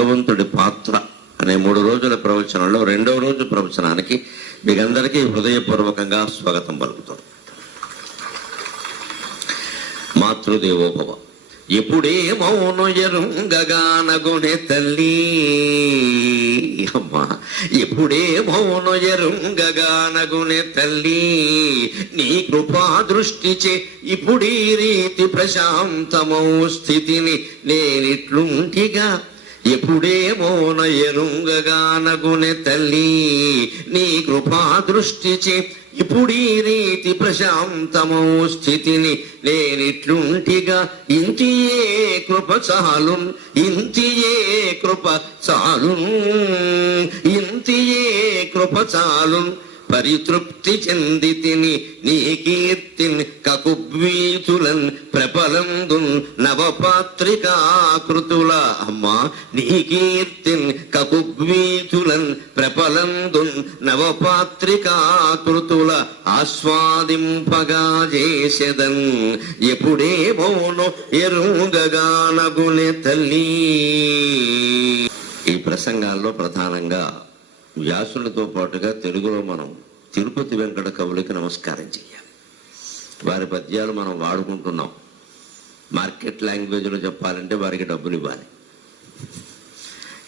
భగవంతుడి పాత్ర అనే 3 రోజుల ప్రవచనంలో 2వ రోజు ప్రవచనానికి మీకందరికీ హృదయపూర్వకంగా స్వాగతం పలుకుతాం. మాతృదేవోభవ. ఎప్పుడే మౌను ఎరుంగగానగునే తల్లి అమ్మా, ఎప్పుడే మౌను ఎరుంగగానగునే తల్లి, నీ కృపా దృష్టిచే ఇప్పుడీ రీతి ప్రశాంతమౌ స్థితిని నేనిట్లుంటిగా. ఎప్పుడే మౌన ఎరుంగగానగునే తల్లి, నీ కృపా దృష్టిచే ఇప్పుడీ రీతి ప్రశాంతమౌ స్థితిని నేనిట్లుంటిగా. ఇంటియే కృప చాలున్, ఇంటియే కృప చాలున్, ఇంటియే కృప చాలున్, పరితృప్తి చెందితిని నీ కీర్తిని కకుబ్వీతులన్ ప్రపలందున్ నవపాత్రికాకృతుల. అమ్మా, నీ కీర్తిన్ కకుబ్వీతులన్ ప్రపలందున్ నవపాత్రికాకృతుల ఆస్వాదింపగా చేసెదన్. ఎప్పుడే మౌను ఎరుంగగానగునే తల్లి. ఈ ప్రసంగాల్లో ప్రధానంగా వ్యాసులతో పాటుగా తెలుగులో మనం తిరుపతి వెంకట కవులకి నమస్కారం చేయాలి. వారి పద్యాలు మనం వాడుకుంటున్నాం. మార్కెట్ లాంగ్వేజ్లో చెప్పాలంటే వారికి డబ్బులు ఇవ్వాలి,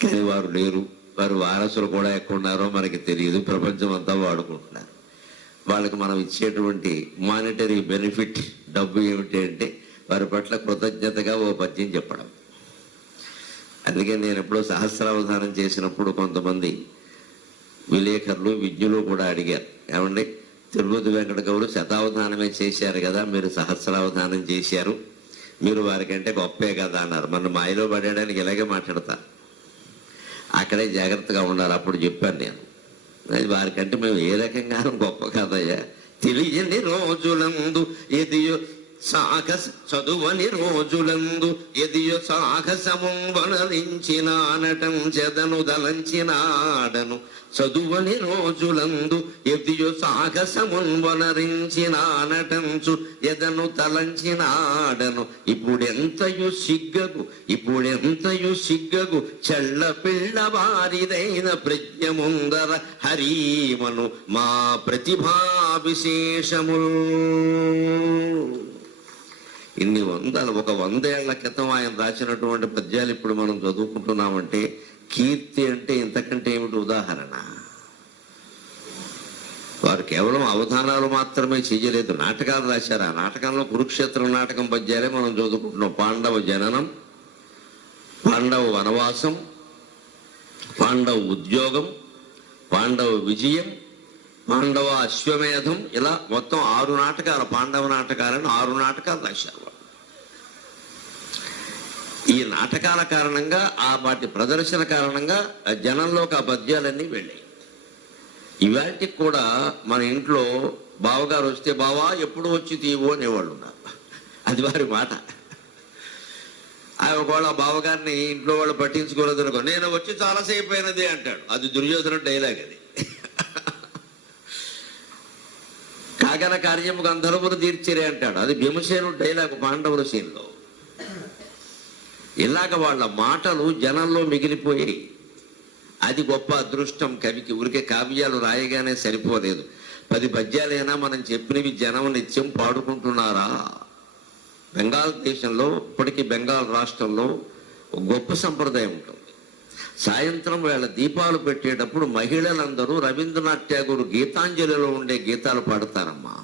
కానీ వారు లేరు. వారి వారసులు కూడా ఎక్కడున్నారో మనకి తెలియదు. ప్రపంచం అంతా వాడుకుంటున్నారు. వాళ్ళకి మనం ఇచ్చేటువంటి మానిటరీ బెనిఫిట్ డబ్బు ఏమిటి అంటే వారి పట్ల కృతజ్ఞతగా ఓ పద్యం చెప్పడం. అందుకే నేను ఎప్పుడో సహస్రావధానం చేసినప్పుడు కొంతమంది విలేకరులు విజ్ఞులు కూడా అడిగారు, ఏమండి తిరుపతి వెంకట కవులు శతావధానమే చేశారు కదా, మీరు సహస్రావధానం చేశారు, మీరు వారికంటే గొప్పే కదా అన్నారు. మన మాయలో పడేయడానికి ఇలాగే మాట్లాడతారు. అక్కడే జాగ్రత్తగా ఉండాలి. అప్పుడు చెప్పాను నేను, వారికంటే మేము ఏ రకంగానూ గొప్ప కాదయ్యా. తెలియని రోజులందు ఎదియో సాహస చదువని రోజులందు ఎదియో సాహసము వనరించినానటం చెదను దలంచినాడను. చదువని రోజులందు ఎదియో సాహసమున్ వనరించినానటంచు ఎదను తలంచినాడను. ఇప్పుడెంతయు సిగ్గగు, ఇప్పుడెంతయు సిగ్గగు, చెళ్ళ పిళ్ళ వారిదైన ప్రజ్ఞ ముందర హరీమను మా ప్రతిభా విశేషములు. ఇన్ని ఒక 100 ఏళ్ల క్రితం ఆయన రాసినటువంటి పద్యాలు ఇప్పుడు మనం చదువుకుంటున్నామంటే కీర్తి అంటే ఇంతకంటే ఏమిటి ఉదాహరణ? వారు కేవలం అవధానాలు మాత్రమే చేయలేదు, నాటకాలు రాశారు. ఆ నాటకంలో కురుక్షేత్రం నాటకం పద్యాలే మనం చదువుకుంటున్నాం. పాండవ జననం, పాండవ వనవాసం, పాండవ ఉద్యోగం, పాండవ విజయం, పాండవ అశ్వమేధం, ఇలా మొత్తం 6 నాటకాలు, పాండవ నాటకాలను 6 నాటకాలు రాశారు. ఈ నాటకాల కారణంగా, ఆ వాటి ప్రదర్శన కారణంగా జనంలోకి ఆ పద్యాలన్నీ వెళ్ళాయి. ఇవాటికి కూడా మన ఇంట్లో బావగారు వస్తే బావా ఎప్పుడు వచ్చి తీవు అనేవాళ్ళు ఉన్నారు. అది వారి మాట. ఒకవేళ బావగారిని ఇంట్లో వాళ్ళు పట్టించుకోలేదు అనుకో, నేను వచ్చి చాలాసేపు అయినది అంటాడు. అది దుర్యోధన డైలాగ్. అది కాగల కార్యము గంధర్వులు తీర్చిరే అంటాడు. అది భీమసేనుడు డైలాగ్ పాండవుల సీన్లో. ఇలాగ వాళ్ళ మాటలు జనంలో మిగిలిపోయాయి. అది గొప్ప అదృష్టం కవికి. ఊరికే కావ్యాలు రాయగానే సరిపోలేదు. 10 పద్యాలైనా మనం చెప్పినవి జనం నిత్యం పాడుకుంటున్నారా? బెంగాల్ దేశంలో, ఇప్పటికీ బెంగాల్ రాష్ట్రంలో గొప్ప సంప్రదాయం ఉంటుంది. సాయంత్రం వేళ దీపాలు పెట్టేటప్పుడు మహిళలందరూ రవీంద్రనాథ్ ఠాగూర్ గీతాంజలిలో ఉండే గీతాలు పాడతారమ్మా.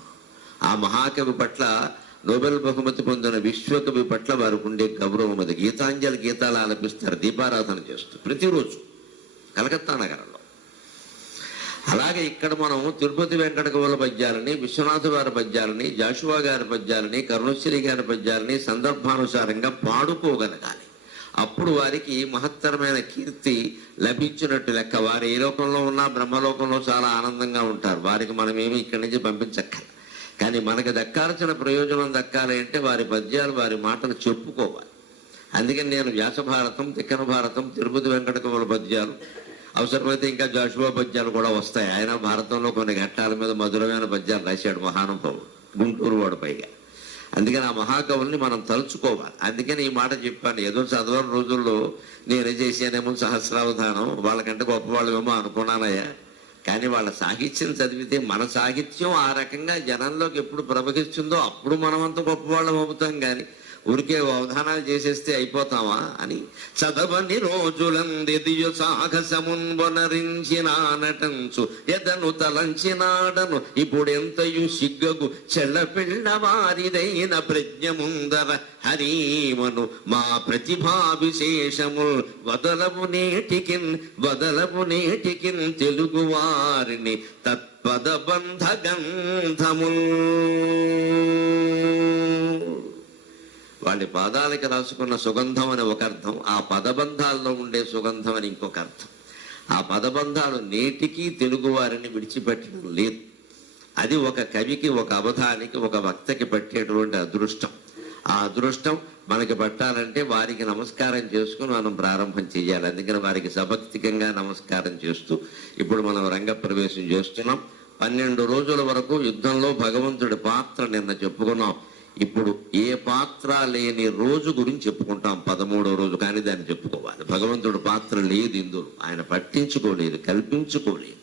ఆ మహాకవి పట్ల, నోబెల్ బహుమతి పొందిన విశ్వకవి పట్ల వారికి ఉండే గౌరవం అది. గీతాంజలి గీతాలు ఆలపిస్తారు దీపారాధన చేస్తూ ప్రతిరోజు కలకత్తా నగరంలో. అలాగే ఇక్కడ మనం తిరుపతి వెంకట కవుల పద్యాలని, విశ్వనాథ వారి పద్యాలని, జాషువా గారి పద్యాలని, కరుణశ్రీ గారి పద్యాలని సందర్భానుసారంగా పాడుకోగలగాలి. అప్పుడు వారికి మహత్తరమైన కీర్తి లభించినట్టు లెక్క. వారు ఏ లోకంలో ఉన్నా బ్రహ్మలోకంలో చాలా ఆనందంగా ఉంటారు. వారికి మనమేమి ఇక్కడి నుంచి పంపించక్కర్లేదు. కానీ మనకు దక్కాల్సిన ప్రయోజనం దక్కాలి అంటే వారి పద్యాలు, వారి మాటలు చెప్పుకోవాలి. అందుకని నేను వ్యాస భారతం, తిక్కన భారతం, తిరుపతి వెంకట కవుల పద్యాలు, అవసరమైతే ఇంకా జాషువా పద్యాలు కూడా వస్తాయి. ఆయన భారతంలో కొన్ని ఘట్టాల మీద మధురమైన పద్యాలు రాశాడు మహానుభావుడు, గుంటూరు వాడు పైగా. అందుకని అందుకని ఆ మహాకవుల్ని మనం తలుచుకోవాలి. అందుకని ఈ మాట చెప్పాను. ఏదో చదవని రోజుల్లో నేనే చేశానేమో సహస్రావధానం, వాళ్ళకంటే గొప్పవాళ్ళేమో అనుకున్నానయ్యా. కానీ వాళ్ళ సాహిత్యం చదివితే మన సాహిత్యం ఆ రకంగా జనంలోకి ఎప్పుడు ప్రవహిస్తుందో అప్పుడు మనమంతా గొప్పవాళ్ళం అవుతాం. కానీ ఊరికే అవధానాలు చేసేస్తే అయిపోతామా అని చదవని రోజులందెదియు సాహసమున్వనరించినానటంచు ఎదను తలంచినాడను ఇప్పుడెంతయు సిగ్గగు చెల్లపిళ్ళ వారిదైన ప్రజ్ఞముందర హరీమను మా ప్రతిభా విశేషముల్ వదలము నేటికిన్ తెలుగు వారిని తత్పదబంధ గంధముల్. వాళ్ళ పాదాలకి రాసుకున్న సుగంధం అని ఒక అర్థం, ఆ పదబంధాల్లో ఉండే సుగంధం అని ఇంకొక అర్థం. ఆ పదబంధాలు నేటికి తెలుగు వారిని విడిచిపెట్టడం లేదు. అది ఒక కవికి, ఒక అవధానికి, ఒక వక్తకి పట్టేటువంటి అదృష్టం. ఆ అదృష్టం మనకి పట్టాలంటే వారికి నమస్కారం చేసుకుని మనం ప్రారంభం చేయాలి. అందుకని వారికి సభక్తికంగా నమస్కారం చేస్తూ ఇప్పుడు మనం రంగప్రవేశం చేస్తున్నాం. 12 రోజుల వరకు యుద్ధంలో భగవంతుడి పాత్ర నిన్న చెప్పుకున్నాం. ఇప్పుడు ఏ పాత్ర లేని రోజు గురించి చెప్పుకుంటాం 13వ రోజు. కానీ దాన్ని చెప్పుకోవాలి. భగవంతుడు పాత్ర లేదు ఇందులో, ఆయన పట్టించుకోలేదు, కల్పించుకోలేదు.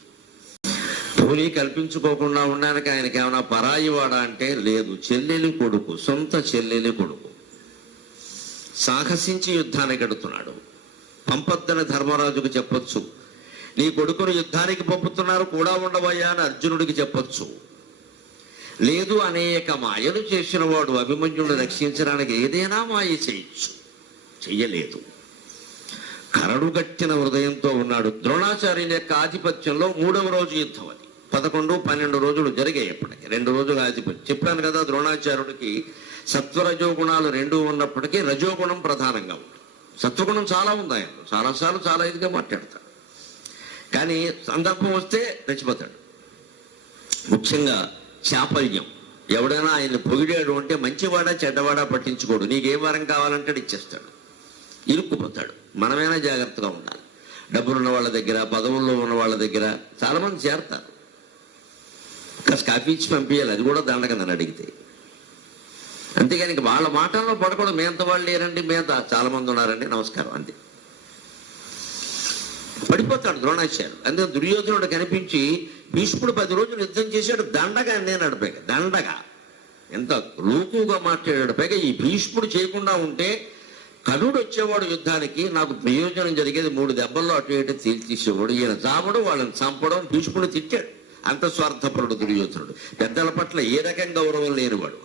పోనీ కల్పించుకోకుండా ఉండడానికి ఆయనకి ఏమైనా పరాయివాడా అంటే లేదు. చెల్లెలి కొడుకు, సొంత చెల్లెలి కొడుకు సాహసించి యుద్ధానికి ఎడుతున్నాడు. పంపొద్దని ధర్మరాజుకు చెప్పొచ్చు. నీ కొడుకును యుద్ధానికి పంపుతున్నారు, కూడా ఉండవయ్యా అని అర్జునుడికి చెప్పొచ్చు. లేదు, అనేక మాయలు చేసిన వాడు అభిమన్యుడు రక్షించడానికి ఏదైనా మాయ చేయొచ్చు. చెయ్యలేదు. కరడు గట్టిన హృదయంతో ఉన్నాడు. ద్రోణాచార్యుల యొక్క ఆధిపత్యంలో 3వ రోజు యుద్ధం అది. 11, 12 రోజులు జరిగాయి. ఎప్పటికీ 2 రోజులు ఆధిపత్యం. చెప్పాను కదా, ద్రోణాచార్యుడికి సత్వరజోగుణాలు 2 ఉన్నప్పటికీ రజోగుణం ప్రధానంగా ఉంది. సత్వగుణం చాలా ఉంది ఆయన, చాలాసార్లు చాలా ఇదిగా మాట్లాడతాడు. కానీ సందర్భం వస్తే రెచ్చిపోతాడు. ముఖ్యంగా చాపల్యం. ఎవడైనా ఆయన పొగిడాడు అంటే మంచివాడా చెడ్డవాడా పట్టించుకోడు. నీకేం వరం కావాలంటే ఇచ్చేస్తాడు. ఇరుక్కుపోతాడు. మనమైనా జాగ్రత్తగా ఉండాలి. డబ్బులున్న వాళ్ళ దగ్గర, పదవుల్లో ఉన్న వాళ్ళ దగ్గర చాలా మంది చేరతారు. కాఫీ ఇచ్చి పంపించాలి, అది కూడా దండగ నన్ను అడిగితే. అంతేగాని వాళ్ళ మాటల్లో పడకూడదు. మేంత వాళ్ళు లేరండి, మేంత చాలా మంది ఉన్నారండి, నమస్కారం అంతే. పడిపోతాడు ద్రోణాచార్యుడు. అందుకే దుర్యోధనుడు కనిపించి భీష్ముడు 10 రోజులు యుద్ధం చేశాడు. దండగా నేను అడిపాక దండగా ఎంత లోకుగా మాట్లాడాడు. పైగా ఈ భీష్ముడు చేయకుండా ఉంటే కనుడు వచ్చేవాడు యుద్ధానికి, నాకు ప్రయోజనం జరిగేది 3 దెబ్బల్లో అటు ఇటు తీసేవాడు. ఈయన చావడం, వాళ్ళని చంపడం, భీష్ముడు తిట్టాడు. అంత స్వార్థపరుడు దుర్యోధనుడు. పెద్దల పట్ల ఏ రకం గౌరవం లేనివాడు.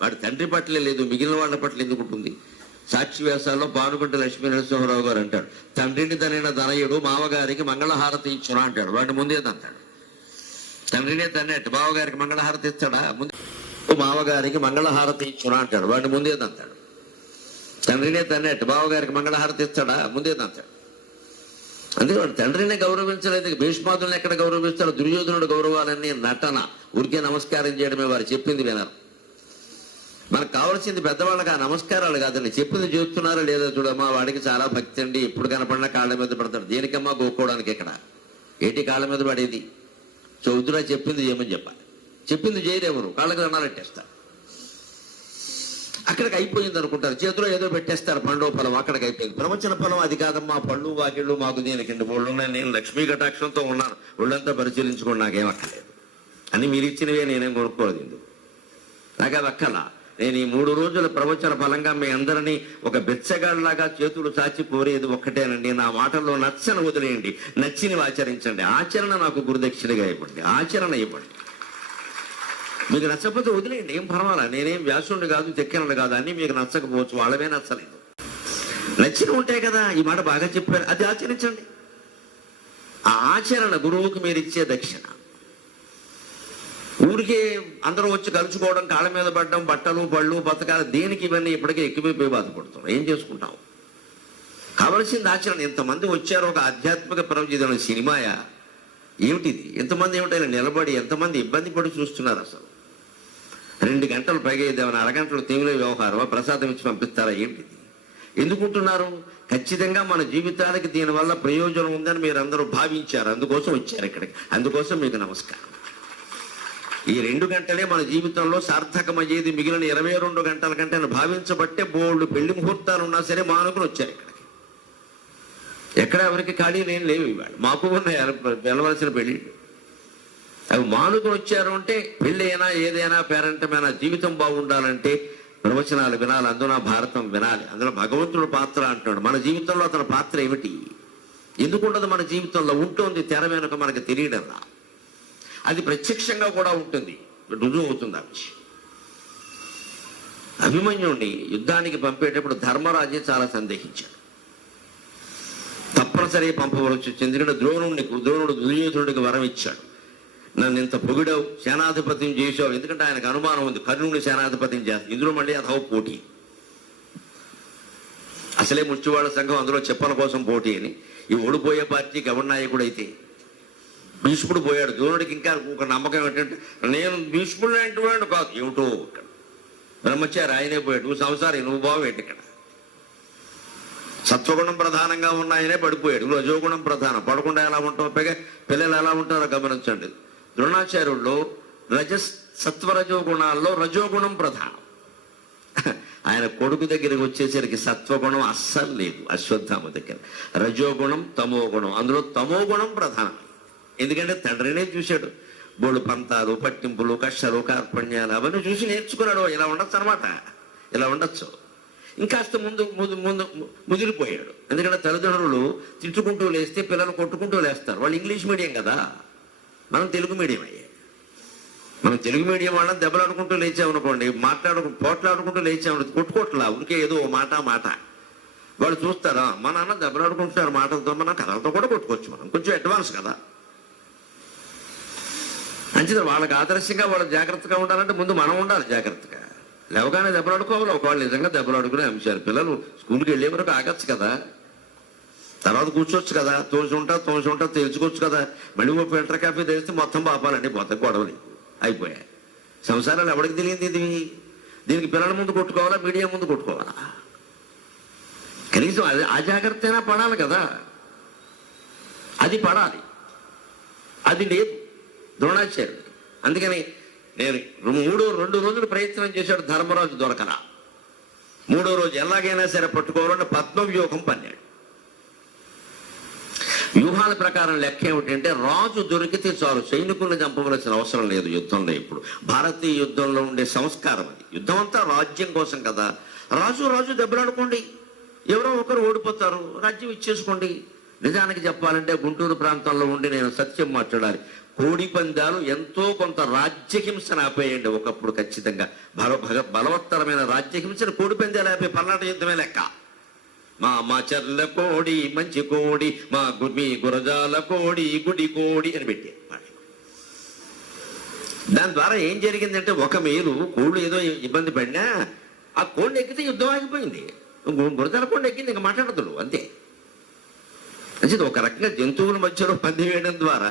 వాడు తండ్రి పట్లే లేదు, మిగిలిన వాళ్ళ పట్ల ఎందుకు ఉంటుంది? సాక్షి వ్యాసాల్లో పానుగంట లక్ష్మీ నరసింహరావు గారు అంటాడు, తండ్రిని తనైన ధనయుడు మామగారికి మంగళహారతి ఇచ్చునా అంటాడు. వాడిని ముందేదంటాడు. తండ్రినే తన్నట్టు బావగారికి మంగళహారతి ఇస్తాడా? ముందు మామగారికి మంగళహారతి ఇచ్చునా అంటాడు. వాడిని ముందేదంటాడు. తండ్రినే తన్నట్టు బావగారికి మంగళహారతి ఇస్తాడా? ముందేదంటాడు. అందుకే వాడు తండ్రినే గౌరవించలేదు. భీష్మాదులను ఎక్కడ గౌరవిస్తాడు? దుర్యోధనుడు గౌరవాలన్నీ నటన, ఊరికే నమస్కారం చేయడమే. వారు చెప్పింది వినరు. మనకు కావాల్సింది పెద్దవాళ్ళకి ఆ నమస్కారాలు కాదండి, చెప్పింది చేస్తున్నారా లేదా చూడమ్మా. వాడికి చాలా భక్తి అండి, ఎప్పుడు కనపడినా కాళ్ళ మీద పడతాడు. దేనికమ్మా? గోక్కోవడానికి. ఎక్కడ ఏంటి కాళ్ళ మీద పడేది? చౌదరా చెప్పింది చేయమని చెప్పాలి. చెప్పింది చేయరేమరు, కాళ్ళకి దండాలెట్టేస్తారు. అక్కడికి అయిపోయింది అనుకుంటారు, చేతిలో ఏదో పెట్టేస్తారు, పండు ఫలం అక్కడికి అయిపోయింది. ప్రవచన ఫలం అది కాదమ్మా, పళ్ళు వాకిళ్ళు మాకు దేనికండి, ఒళ్ళు నేను లక్ష్మీ కటాక్షంతో ఉన్నాను, ఒళ్ళంతా పరిశీలించుకోండి, నాకేం అక్కర్లేదు అని మీరు ఇచ్చినవే నేనేం కొనుక్కోలేదు. ఎందుకు నాకు అది అక్కలా. నేను ఈ 3 రోజుల ప్రవచన ఫలంగా మీ అందరినీ ఒక బెచ్చగాళ్ళలాగా చేతులు చాచి కోరేది ఒక్కటేనండి, నా మాటల్లో నచ్చని వదిలేయండి, నచ్చిని ఆచరించండి. ఆచరణ నాకు గురుదక్షిణగా ఇవ్వండి, ఆచరణ ఇవ్వండి. మీకు నచ్చకపోతే వదిలేయండి, ఏం పర్వాలా. నేనేం వ్యాసుండి కాదు, తెక్కినడు కాదు, అన్ని మీకు నచ్చకపోవచ్చు, వాళ్ళవే నచ్చలేదు. నచ్చిన ఉంటాయి కదా, ఈ మాట బాగా చెప్పారు, అది ఆచరించండి. ఆ ఆచరణ గురువుకు మీరు ఇచ్చే దక్షిణ. ఊరికే అందరూ వచ్చి కలుసుకోవడం, కాళ్ళ మీద పడడం, బట్టలు పళ్ళు బతకాలు, దేనికి ఇవన్నీ ఇప్పటికే ఎక్కువైపోయి బాధపడుతున్నాం. ఏం చేసుకుంటాం? కావలసింది ఆచరణ. ఎంతమంది వచ్చారో ఒక ఆధ్యాత్మిక ప్రవచనం సినిమాయా ఏమిటిది? ఎంతమంది ఏమిటైనా నిలబడి ఎంతమంది ఇబ్బంది పడి చూస్తున్నారు. అసలు 2 గంటలు పైగా ఏదేమైనా అరగంటలు తీమిలో వ్యవహారమా? ప్రసాదం ఇచ్చి పంపిస్తారా? ఏమిటిది? ఎందుకుంటున్నారు? ఖచ్చితంగా మన జీవితానికి దీనివల్ల ప్రయోజనం ఉందని మీరు అందరూ భావించారు, అందుకోసం వచ్చారు ఇక్కడికి. అందుకోసం మీకు నమస్కారం. ఈ 2 గంటలే మన జీవితంలో సార్థకమయ్యేది, మిగిలిన 22 గంటల కంటే భావించబట్టే బోల్డ్ పెళ్లి ముహూర్తాలు ఉన్నా సరే మానుకుని వచ్చారు ఇక్కడికి. ఎక్కడ ఎవరికి ఖాళీ లేవు ఇవాళ. మాకు ఉన్నాయి వెళ్ళవలసిన పెళ్లి, అవి మానుకుని వచ్చారు అంటే పెళ్ళి అయినా ఏదైనా పేరంటమైనా జీవితం బాగుండాలంటే ప్రవచనాలు వినాలి, అందున భారతం వినాలి. అందులో భగవంతుడు పాత్ర అంటున్నాడు. మన జీవితంలో అతని పాత్ర ఏమిటి, ఎందుకుండదు మన జీవితంలో ఉంటుంది, తెర వెనుక మనకు తెలియడంలా. అది ప్రత్యక్షంగా కూడా ఉంటుంది, రుజువు అవుతుంది ఆ విషయం. అభిమన్యుడిని యుద్ధానికి పంపేటప్పుడు ధర్మరాజే చాలా సందేహించాడు. తప్పనిసరి పంపవలసి వచ్చింది, ఎందుకంటే ద్రోణుడు దుర్యోధనుడికి వరం ఇచ్చాడు. నన్ను ఇంత పొగిడావు, సేనాధిపత్యం చేసావు, ఎందుకంటే ఆయనకు అనుమానం ఉంది కర్ణుడిని సేనాధిపత్యం చేస్తాను. ఇందులో మళ్ళీ అథవ పోటీ, అసలే ముష్టివాళ్ళ సంఘం, అందులో చెప్పల కోసం పోటీ అని. ఈ ఓడిపోయే పార్టీకి ఎవరి నాయకుడు అయితే భీష్ముడు పోయాడు. ద్రోణుడికి ఇంకా ఒక నమ్మకం ఏంటంటే నేను భీష్ముడు లాంటి వాడు కాదు, ఏమిటో ఇక్కడ బ్రహ్మచారి ఆయనే పోయాడు, నువ్వు సంసారి, నువ్వు బావేంటి ఇక్కడ. సత్వగుణం ప్రధానంగా ఉన్న ఆయనే పడిపోయాడు, రజోగుణం ప్రధానం. పడకుండా ఎలా ఉంటావు, పైగా పిల్లలు ఎలా ఉంటారో గమనించండి. ద్రోణాచార్యుల్లో సత్వరజో గుణాల్లో రజోగుణం ప్రధానం. ఆయన కొడుకు దగ్గరికి వచ్చేసరికి సత్వగుణం అస్సలు లేదు. అశ్వత్థామ దగ్గర రజోగుణం తమోగుణం, అందులో తమోగుణం ప్రధానం. ఎందుకంటే తండ్రినే చూశాడు, బోళ్ళు పంతాలు, పట్టింపులు, కష్టాలు, కార్పణ్యాలు అవన్నీ చూసి నేర్చుకున్నాడు. ఇలా ఉండొచ్చు అనమాట, ఇలా ఉండొచ్చు. ఇంకాస్త ముదిరిపోయాడు. ఎందుకంటే తల్లిదండ్రులు తిట్టుకుంటూ లేస్తే పిల్లలు కొట్టుకుంటూ లేస్తారు. వాళ్ళు ఇంగ్లీష్ మీడియం కదా, మనం తెలుగు మీడియం అయ్యాయి. మనం తెలుగు మీడియం వాళ్ళని దెబ్బలాడుకుంటూ లేచామనుకోండి, పోట్లాడుకుంటూ లేచామని కొట్టుకోట్లా, ఉనికే ఏదో మాట. వాళ్ళు చూస్తారా మా నాన్న దెబ్బలాడుకుంటున్నారు మాటలతో, మన కథలతో కూడా కొట్టుకోవచ్చు. మనం కొంచెం అడ్వాన్స్ కదా. మంచిది, వాళ్ళకి ఆదర్శంగా వాళ్ళు జాగ్రత్తగా ఉండాలంటే ముందు మనం ఉండాలి జాగ్రత్తగా. లేవగానే దెబ్బలాడుకోవాలి. ఒకవేళ నిజంగా దెబ్బలాడుకునే అంశాలు, పిల్లలు స్కూల్కి వెళ్ళే వరకు ఆగచ్చు కదా, తర్వాత కూర్చోవచ్చు కదా, తోచుంటా తెలుసుకోవచ్చు కదా. మళ్ళీ ఓ ఫిల్టర్ కాఫీ తెస్తే మొత్తం పాపాలండి, మొత్తం గొడవలు అయిపోయాయి. సంసారాలు ఎవరికి తెలియదు ఇది. దీనికి పిల్లల ముందు కొట్టుకోవాలా, మీడియా ముందు కొట్టుకోవాలా? కనీసం అది ఆ జాగ్రత్త అయినా పడాలి కదా. అది పడాలి, అది లేదు ద్రోణాచార్యుడు. అందుకని నేను 2 రోజులు ప్రయత్నం చేశాడు, ధర్మరాజు దొరకలా. 3వ రోజు ఎలాగైనా సరే పట్టుకోవాలని పద్మవ్యూహం పన్నాడు. వ్యూహాల ప్రకారం లెక్క ఏమిటంటే రాజు దొరికితే చాలు, సైనికుల్ని చంపవలసిన అవసరం లేదు యుద్ధంలో. ఇప్పుడు భారతీయ యుద్ధంలో ఉండే సంస్కారం అది. యుద్ధం అంతా రాజ్యం కోసం కదా. రాజు దెబ్బలాడుకోండి, ఎవరో ఒకరు ఓడిపోతారు, రాజ్యం ఇచ్చేసుకోండి. నిజానికి చెప్పాలంటే గుంటూరు ప్రాంతంలో ఉండి నేను సత్యం మాట్లాడాలి, కోడి పందాలు ఎంతో కొంత రాజ్యహింసను ఆపేయండి ఒకప్పుడు. ఖచ్చితంగా బలవత్తరమైన రాజ్యహింసను కోడి పందాలు ఆపే పల్నాట యుద్ధమే లెక్క. మా చెర్ల కోడి మంచి కోడి, మీ గురజాల కోడి గుడి కోడి అని పెట్టి. దాని ద్వారా ఏం జరిగిందంటే ఒక మేలు కోళ్ళు ఏదో ఇబ్బంది పడినా ఆ కోడిని ఎక్కితే యుద్ధం ఆగిపోయింది. గురజాల కోడిని ఎక్కింది, ఇంకా మాట్లాడతాడు అంతే. అంటే ఒక రకంగా జంతువుల మధ్యలో పంది వేయడం ద్వారా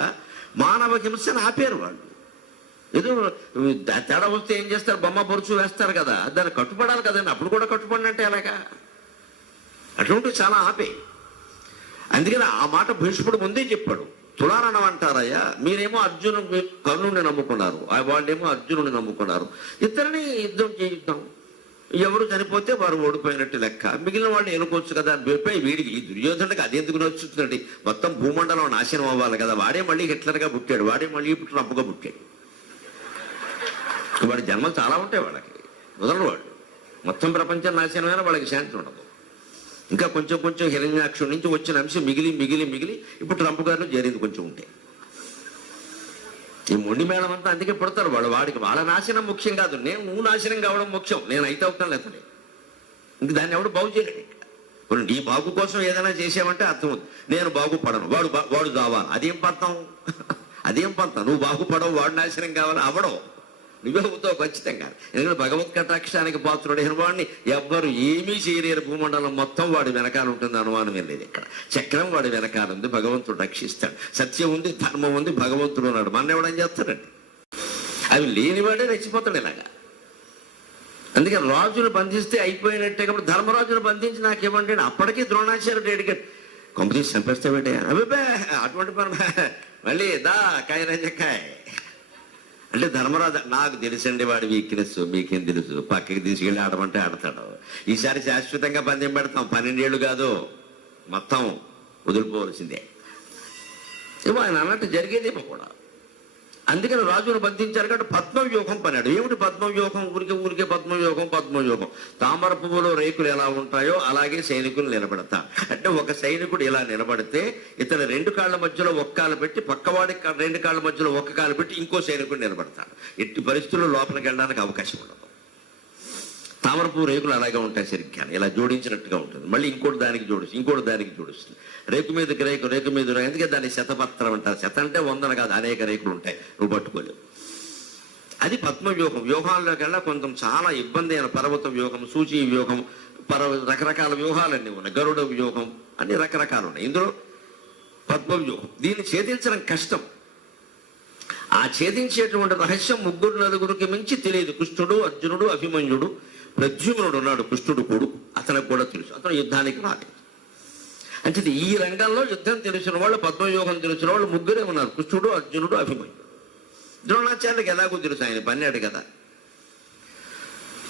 మానవ హింసను ఆపారు వాళ్ళు. ఏదో తేడా వస్తే ఏం చేస్తారు, బొమ్మ బొరుచు వేస్తారు కదా, దాన్ని కట్టుబడాలి కదండి. అప్పుడు కూడా కట్టుబడినట్టే అలాగా. అటువంటి చాలా ఆపే. అందుకని ఆ మాట భీష్ముడు ముందే చెప్పాడు. తులారణం అంటారయ్యా, మీరేమో కర్ణుడిని నమ్ముకున్నారు, వాళ్ళేమో అర్జునుడిని నమ్ముకున్నారు. ఇద్దరిని యుద్ధం చేయిద్దాం, ఎవరు చనిపోతే వారు ఓడిపోయినట్టు లెక్క, మిగిలిన వాళ్ళు ఎన్నుకోవచ్చు కదా. వీడికి ఈ దుర్యోధనుడికి అదెందుకు నచ్చుతుందండి, మొత్తం భూమండలం నాశనం అవ్వాలి కదా. వాడే మళ్ళీ హిట్లర్గా పుట్టాడు, వాడే మళ్ళీ ఇప్పుడు ట్రంప్గా పుట్టాడు. వాడి జన్మలు చాలా ఉంటాయి వాళ్ళకి, వదలడు వాడు. మొత్తం ప్రపంచం నాశనమైనా వాళ్ళకి శాంతి ఉండదు. ఇంకా కొంచెం హిరణ్యాక్షుడి నుంచి వచ్చిన అంశం మిగిలి ఇప్పుడు ట్రంప్ గారిలో చేరింది కొంచెం ఉంటే. ఈ మొండి మేడం అంతా అందుకే పడతారు వాళ్ళు. వాళ్ళ నాశనం ముఖ్యం కాదు, నువ్వు నాశనం కావడం ముఖ్యం. నేను అయితే అవుతాను లేకపోతే ఇంక దాన్ని ఎవడు బాగు చేయలేడు. ఇప్పుడు నీ బాగు కోసం ఏదైనా చేసామంటే అర్థం ఉంది. నేను బాగుపడను, వాడు కావాలి, అదేం పంతం. నువ్వు బాగుపడవు, వాడు నాశనం కావాలి, అవడం నువ్వే అవుతావు ఖచ్చితంగా. ఎందుకంటే భగవత్ కటాక్షానికి పాత్రుడైన వాడిని ఎవ్వరు ఏమీ చేయలేరు. భూమండలం మొత్తం వాడి వెనకాల ఉంటుంది, అనుమానం ఏం లేదు. ఇక్కడ చక్రం వాడి వెనకాల ఉంది, భగవంతుడు రక్షిస్తాడు. సత్యం ఉంది, ధర్మం ఉంది, భగవంతుడు ఉన్నాడు. మన ఎవడని చేస్తాడండి, అవి లేనివాడే రెచ్చిపోతాడు ఇలాగా. అందుకని రాజును బంధిస్తే అయిపోయినట్టే. కాబట్టి ధర్మరాజును బంధించి నాకు ఇవ్వండి. అప్పటికీ ద్రోణాచార్యుడు ఎడిగాడు, కొంపతీసి చంపేస్తావేటే. అభిపే అటువంటి పని మళ్ళీ దా కాయ రజకాయ అంటే ధర్మరాజు నాకు తెలుసండి వాడి వీక్నెస్, మీకేం తెలుసు, పక్కకి తీసుకెళ్ళి ఆడమంటే ఆడతాడు. ఈసారి శాశ్వతంగా పందెం పెడతాం, 12 ఏళ్ళు కాదు, మొత్తం వదిలిపోవలసిందే. ఏమో ఆయన అన్నట్టు జరిగేదేమో కూడా. అందుకని రాజును బంధించారు కాబట్టి పద్మవ్యూహం పన్నాడు. ఏమిటి పద్మవ్యూహం? ఊరికే పద్మవ్యూహం. తామర పువ్వులో రేకులు ఎలా ఉంటాయో అలాగే సైనికులు నిలబడతా. అంటే ఒక సైనికుడు ఇలా నిలబడితే ఇతను 2 కాళ్ళ మధ్యలో ఒక కాలు పెట్టి, పక్కవాడి 2 కాళ్ళ మధ్యలో ఒక కాలు పెట్టి ఇంకో సైనికుడు నిలబడతాడు. ఎట్టి పరిస్థితుల్లో లోపలికి వెళ్ళడానికి అవకాశం ఉండదు. తామర పువ్వు రేకులు అలాగే ఉంటాయి, సరిగ్గా ఇలా జోడించినట్టుగా ఉంటుంది. మళ్ళీ ఇంకోటి దానికి జోడిస్తుంది. రేకు మీద రేకు అందుకే దాన్ని శతపత్రం అంటారు. శత అంటే 100 కాదు, అనేక రేకులు ఉంటాయి, నువ్వు పట్టుకోలేవు. అది పద్మవ్యూహం. వ్యూహాల్లోకి వెళ్ళా కొంచెం చాలా ఇబ్బంది అయిన పర్వత వ్యూహం, సూచి వ్యూహం, రకరకాల వ్యూహాలన్నీ ఉన్నాయి. గరుడ వ్యూహం, అన్ని రకరకాలు ఉన్నాయి. ఇందులో పద్మవ్యూహం, దీన్ని ఛేదించడం కష్టం. ఆ ఛేదించేటువంటి రహస్యం 3-4కి మించి తెలియదు. కృష్ణుడు, అర్జునుడు, అభిమన్యుడు, ప్రద్యుమ్నుడు ఉన్నాడు, కృష్ణుడు కొడుకు, అతనికి కూడా తెలుసు. అతను యుద్ధానికి రాలేదు. అంటే ఈ రంగంలో యుద్ధం తెలిసిన వాళ్ళు, పద్మవ్యూహం తెలిసిన వాళ్ళు 3 ఉన్నారు, కృష్ణుడు, అర్జునుడు, అభిమన్యుడు. ద్రోణాచార్యుడికి ఎలాగో తెలుసు, ఆయన పన్నాడు కదా.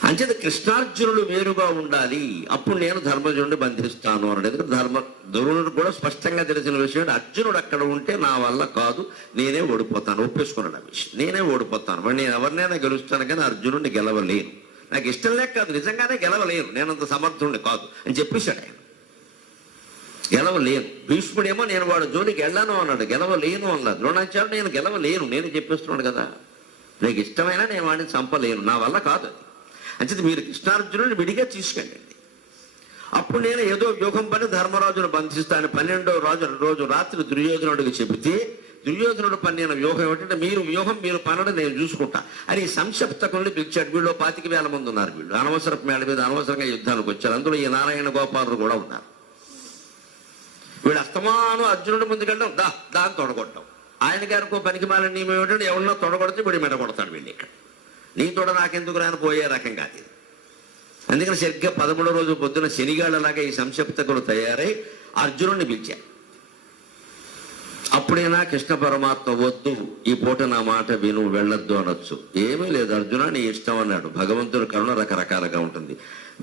అంచేత కృష్ణార్జునుడు వేరుగా ఉండాలి, అప్పుడు నేను ధర్మజుడిని బంధిస్తాను అన్నాడు. ద్రోణుడు కూడా స్పష్టంగా తెలిసిన విషయం, అర్జునుడు అక్కడ ఉంటే నా వల్ల కాదు, నేనే ఓడిపోతాను, ఒప్పేసుకున్నాడు ఆ విషయం. నేనే ఓడిపోతాను, మరి నేను ఎవరినైనా గెలుస్తాను కానీ అర్జునుడిని గెలవలేను, నాకు ఇష్టం లేక కాదు, నిజంగానే గెలవలేను, నేనంత సమర్థుడిని కాదు అని చెప్పేశాడు ఆయన. గెలవలేను. భీష్ముడేమో నేను వాడు జోలికి వెళ్ళాను అన్నాడు, గెలవలేను అన్నాడు. ద్రోణాచార్యుడు నేను గెలవలేను, నేను చెప్పేస్తున్నాడు కదా, నీకు ఇష్టమైనా నేను వాడిని చంపలేను, నా వల్ల కాదు అది. అంటే మీరు కృష్ణార్జునుడిని విడిగా తీసుకెళ్ళండి, అప్పుడు నేను ఏదో వ్యూహం పని ధర్మరాజును బంధిస్తాను. 12వ రోజు రాత్రి దుర్యోధనుడికి చెబితే, దుర్యోధనుడు పన్నిన వ్యూహం ఏమిటంటే, మీరు పనడం నేను చూసుకుంటా అని సంక్షిప్తకుల్ని పిలిచాడు. వీళ్ళు 25,000 మంది ఉన్నారు. వీళ్ళు అనవసరపు మేళ మీద అనవసరంగా యుద్ధానికి వచ్చారు. అందులో ఈ నారాయణ గోపాలుడు కూడా ఉన్నారు. వీడు అస్తమానం అర్జునుడి ముందుకెళ్ళడం, దాన్ని తొడగొట్టడం. ఆయన గారికి పనికి మాలిన నియమం ఏమిటంటే, ఎవరన్నా తొడగొడితే వీడి మెడ కొడతాడు. వీళ్ళు ఇక్కడ నీ తోడ నాకెందుకు రాని పోయే రకం కాదు ఇది. అందుకని సరిగ్గా 13వ రోజు పొద్దున శనిగాళ్ళలాగా ఈ సంక్షిప్తకులు తయారై అర్జునుడిని పిలిచారు. అప్పుడైనా కృష్ణ పరమాత్మ వద్దు, ఈ పూట నా మాట విను, వెళ్ళొద్దు అనొచ్చు. ఏమీ లేదు అర్జున, నీ ఇష్టం అన్నాడు. భగవంతుడి కరుణ రకరకాలుగా ఉంటుంది.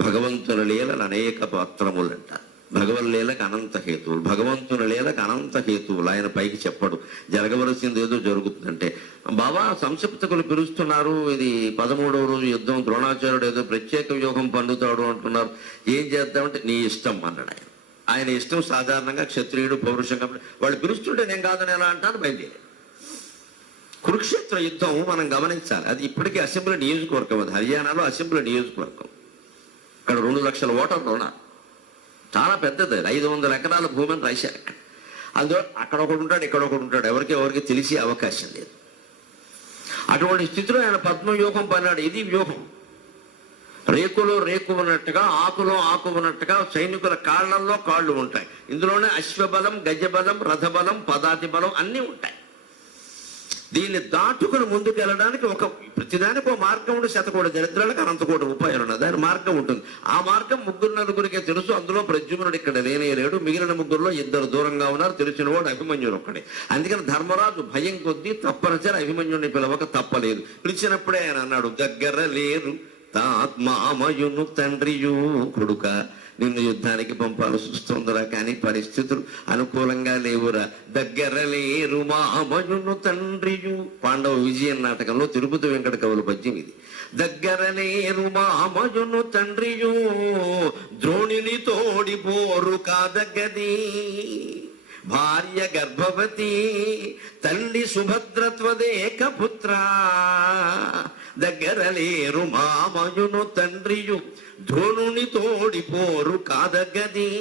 భగవంతుని లీలలు అనేక పాత్రములంట. భగవల్లీలకు అనంత హేతువులు, భగవంతుని లీలకు అనంత హేతువులు. ఆయన పైకి చెప్పడు, జరగవలసింది ఏదో జరుగుతుందంటే. బాబా సంక్షిప్తకులు పిలుస్తున్నారు, ఇది 13వ రోజు యుద్ధం, ద్రోణాచార్యుడు ఏదో ప్రత్యేక వ్యూహం పన్నుతాడు అంటున్నారు, ఏం చేద్దామంటే నీ ఇష్టం అన్నాడు ఆయన. ఆయన ఇష్టం సాధారణంగా క్షత్రియుడు, పౌరుషంగా వాళ్ళు పిలుస్తుంటే నేను కాదని ఎలా అంటాను, బయలుదేరాడు. కురుక్షేత్ర యుద్ధం మనం గమనించాలి. అది ఇప్పటికీ అసెంబ్లీ నియోజకవర్గం, అది హర్యానాలో అసెంబ్లీ నియోజకవర్గం. అక్కడ 2 లక్షల ఓటర్లు ఉన్నారు, చాలా పెద్దది, 500 ఎకరాల భూమిని రాశారు అక్కడ. అందులో అక్కడ ఒకడు ఉంటాడు, ఇక్కడ ఒకడు ఉంటాడు, ఎవరికి తెలిసే అవకాశం లేదు. అటువంటి స్థితిలో ఆయన పద్మవ్యూహం పన్నాడు. ఇది వ్యూహం. రేకులో రేకు ఉన్నట్టుగా, ఆకులో ఆకు ఉన్నట్టుగా సైనికుల కాళ్లల్లో కాళ్ళు ఉంటాయి. ఇందులోనే అశ్వబలం, గజబలం, రథబలం, పదాతి బలం అన్నీ ఉంటాయి. దీన్ని దాటుకుని ముందుకు వెళ్ళడానికి ప్రతిదానికి ఒక మార్గం ఉండి, 100 దరిద్రాలకు అనంతకోటి ఉపాయాలు ఉన్నాయి, దాని మార్గం ఉంటుంది. ఆ మార్గం 3-4కే తెలుసు. అందులో ప్రద్యుమ్నుడు ఇక్కడ లేడు. మిగిలిన 3లో 2 దూరంగా ఉన్నారు. తెలిసిన వాడు అభిమన్యుడు ఒక్కడే. అందుకని ధర్మరాజు భయం కొద్దీ తప్పనిసరి అభిమన్యుడిని పిలవక తప్పలేదు. పిలిచినప్పుడే ఆయన అన్నాడు, దగ్గర లేరు తాత్మామయును తండ్రియు కొడుక, నిన్ను యుద్ధానికి పంపాల్సి వస్తుందిరా, కానీ పరిస్థితులు అనుకూలంగా లేవురా. దగ్గర లేరు మామయును తండ్రియు. పాండవ విజయం నాటకంలో తిరుపతి వెంకట కవుల పద్యం ఇది. దగ్గర లేరు మామయును తండ్రియు, ద్రోణిని తోడిపోరు కాదగ్గది. భార్య గర్భవతి, తల్లి సుభద్రత్వదేక పుత్ర. దగ్గర లేరు మామయును తండ్రియు, ద్రోణుని తోడిపోరు కాదగది.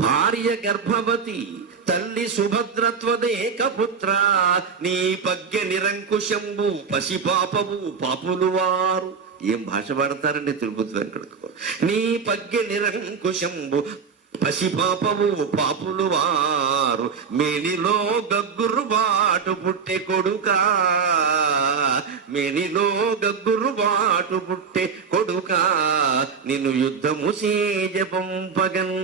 భార్య గర్భవతి, తల్లి సుభద్రత్వదేక పుత్ర. నీ పగ్గె నిరంకుశంబు, పసిపాపవు పాపులు వారు. ఏం భాష పాడతారండి తిరుపతి వెంకటకు. నీ పగ్గె నిరంకుశంబు, పసిపాపవు పాపులు వారు. మేనిలో గగ్గురు బాటు పుట్టే కొడుకా, మేనిలో గగ్గురు బాటు పుట్టే కొడుకా, నిన్ను యుద్ధము సేజ పంపగన్.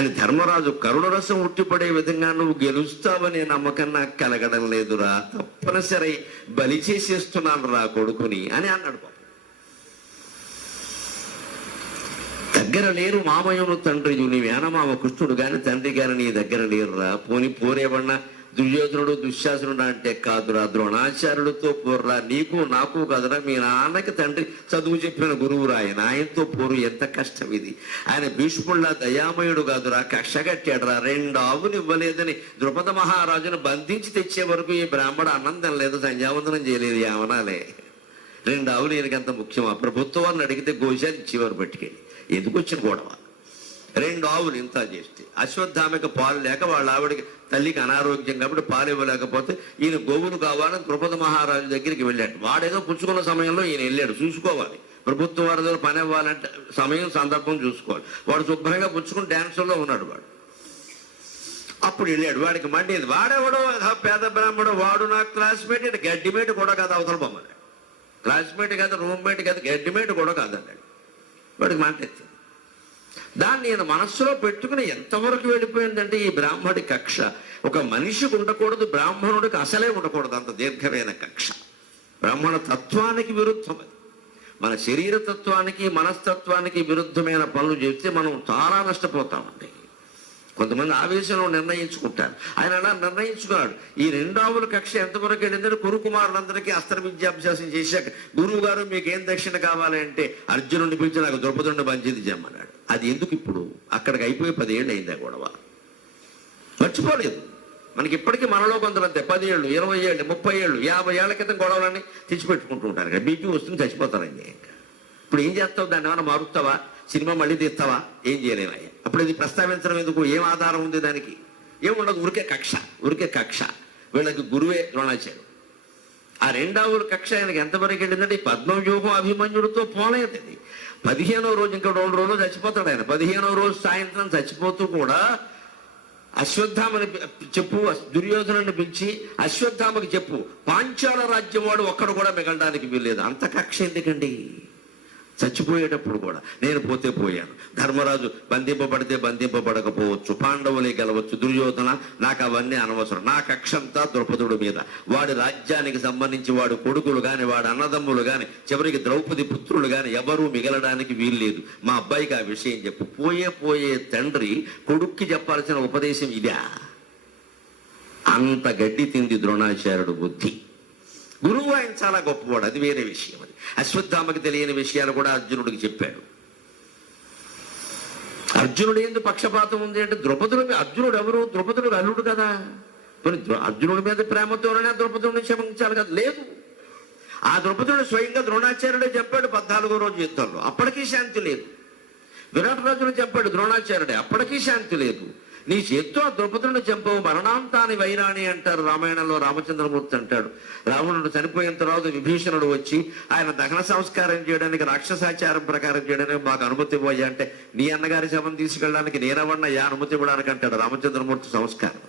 అని ధర్మరాజు కరుణరసం ఉట్టిపడే విధంగా నువ్వు గెలుస్తావనే నమ్మకం నాకు కలగడం లేదురా, తప్పనిసరి బలి చేసేస్తున్నాను రా కొడుకుని అని అన్నాడు. పాపం దగ్గర లేరు మామయ్యను తండ్రి, నీ వేనమామ కృష్ణుడు గాని తండ్రి గాని నీ దగ్గర లేరురా. పోరేవన్నా దుర్యోధనుడు దుశ్శాసనుడు అంటే కాదురా, ద్రోణాచార్యుడితో పోర్రా, నీకు నాకు కాదురా, మీ నాన్నకి తండ్రి చదువు చెప్పిన గురువురా ఆయనతో పోరు. ఎంత కష్టం ఇది. ఆయన భీష్ముడిలా దయామయుడు కాదురా, కక్ష కట్టాడురా. 2 ఆవులు ఇవ్వలేదని ద్రుపద మహారాజును బంధించి తెచ్చే వరకు ఈ బ్రాహ్మడు అన్నం లేదు, సంధ్యావందనం చేయలేదు. ఏమనాలే, 2 ఆవులు ఈయనకంత ముఖ్యమా? ప్రభుత్వాన్ని అడిగితే గోశాలు ఇచ్చేవారు పట్టుకెళ్ళి. ఎందుకు వచ్చిన గొడవ? 2 ఆవులు ఇంత చేస్తే అశ్వత్థామకి పాలు లేక వాళ్ళ ఆవిడకి తల్లికి అనారోగ్యం కాబట్టి పాలు ఇవ్వలేకపోతే ఈయన గోవులు కావాలని ద్రుపద మహారాజు దగ్గరికి వెళ్ళాడు. వాడేదో పుచ్చుకున్న సమయంలో ఈయన వెళ్ళాడు. చూసుకోవాలి, ప్రభుత్వం వారి దగ్గర పని ఇవ్వాలంటే సమయం సందర్భం చూసుకోవాలి. వాడు శుభ్రంగా పుచ్చుకుని డ్యాన్సుల్లో ఉన్నాడు. వాడు అప్పుడు వెళ్ళాడు. వాడికి మండేది. వాడెవడో పేద బ్రాహ్మడు, వాడు నా క్లాస్మేట్, ఇటు గడ్డిమేట్ కూడా కాదు, అవతల బొమ్మన్నాడు. క్లాస్మేట్ కాదు, రూమ్మేట్ కాదు, గడ్డిమేట్ కూడా కాదన్నాడు. వాడికి మాట ఎత్తింది. దాన్ని నేను మనస్సులో పెట్టుకుని ఎంతవరకు వెళ్ళిపోయిందంటే ఈ బ్రాహ్మడి కక్ష ఒక మనిషికి ఉండకూడదు, బ్రాహ్మణుడికి అసలే ఉండకూడదు. అంత దీర్ఘమైన కక్ష బ్రాహ్మణ తత్వానికి విరుద్ధం. అది మన శరీర తత్వానికి మనస్తత్వానికి విరుద్ధమైన పనులు చేస్తే మనం చాలా నష్టపోతామండి. కొంతమంది ఆవేశంలో నిర్ణయించుకుంటారు. ఆయన అలా నిర్ణయించుకున్నాడు. ఈ 2 ఆవుల కక్ష ఎంతవరకు వెళ్ళిందంటే కురుకుమారులందరికీ అస్త్ర విద్యాభ్యాసం చేశాక గురువు గారు మీకేం దక్షిణ కావాలి అంటే అర్జునుడిని పిలిచి నాకు ద్రౌపదుడిని బంధించి చెమ్మన్నాడు. అది ఎందుకు ఇప్పుడు? అక్కడికి అయిపోయి 10 ఏళ్ళు అయిందా గొడవ. మర్చిపోలేదు. మనకి ఇప్పటికీ మనలో కొందరంతే 10 ఏళ్ళు 20 ఏళ్ళు 30 ఏళ్ళు 50 ఏళ్ల క్రితం గొడవలన్నీ తెచ్చిపెట్టుకుంటూ ఉంటారు కదా. బీపీ వస్తుంది, చచ్చిపోతారండి. ఇప్పుడు ఏం చేస్తావు? దాన్ని ఏమైనా మారుస్తావా? సినిమా మళ్ళీ తీస్తావా? ఏం చేయలేవయ్యా. అప్పుడు ఇది ప్రస్తావించడం ఎందుకు? ఏం ఆధారం ఉంది దానికి? ఏముండదు. ఊరికే కక్ష. వీళ్ళకి గురువే ద్రోణాచార్యుడు. ఆ 2 ఆవుల కక్ష ఆయనకి ఎంతవరకు వెళ్ళిందంటే పద్మవ్యూహం అభిమన్యుడితో పోలేదు. 15వ రోజు, ఇంకా 2 రోజులు చచ్చిపోతాడు ఆయన. 15వ రోజు సాయంత్రం చచ్చిపోతూ కూడా అశ్వత్థామని చెప్పు, దుర్యోధనుని పిలిచి అశ్వత్థామకి చెప్పు, పాంచాల రాజ్యం వాడు ఒక్కడు కూడా మిగలడానికి వీల్లేదు. అంత కక్ష ఎందుకండి? చచ్చిపోయేటప్పుడు కూడా నేను పోతే పోయాను, ధర్మరాజు బంధింపబడితే బంధింపబడకపోవచ్చు, పాండవులే గెలవచ్చు, దుర్యోధన నాకు అవన్నీ అనవసరం. నా కక్షంతా ద్రౌపదుడి మీద. వాడి రాజ్యానికి సంబంధించి వాడు కొడుకులు గాని వాడు అన్నదమ్ములు గాని చివరికి ద్రౌపది పుత్రులు గాని ఎవరూ మిగలడానికి వీల్లేదు. మా అబ్బాయికి ఆ విషయం చెప్పు. పోయే తండ్రి కొడుక్కి చెప్పాల్సిన ఉపదేశం ఇదా? అంత గడ్డి తింది ద్రోణాచార్యుడు బుద్ధి. గురువు ఆయన చాలా గొప్పవాడు, అది వేరే విషయం. అది అశ్వత్థామకి తెలియని విషయాలు కూడా అర్జునుడికి చెప్పాడు. అర్జునుడు ఎందుకు పక్షపాతం ఉంది అంటే అర్జునుడు ఎవరు? ద్రౌపదుడు అల్లుడు కదా. అర్జునుడి మీద ప్రేమతోనే ద్రౌపదుడిని క్షమించాలి కదా. లేదు, ఆ ద్రౌపదుడు స్వయంగా ద్రోణాచార్యుడే చెప్పాడు 14వ రోజు యుద్ధంలో. అప్పటికీ శాంతి లేదు. విరాట్ రాజును చెప్పాడు ద్రోణాచార్యుడే, అప్పటికీ శాంతి లేదు. నీ చేత్తో ఆ ద్రౌపదుడిని చంపవు, మరణాంతాని వైరాణి అంటారు రామాయణంలో. రామచంద్రమూర్తి అంటాడు, రావణుడు చనిపోయిన తర్వాత విభీషణుడు వచ్చి ఆయన దహన సంస్కారం చేయడానికి, రాక్షసాచారం ప్రకారం చేయడానికి మాకు అనుమతి ఇవ్వయ్యా అంటే, నీ అన్నగారి శవం తీసుకెళ్ళడానికి నేనవన్నయ్యా అనుమతి ఇవ్వడానికి అంటాడు రామచంద్రమూర్తి సంస్కారం.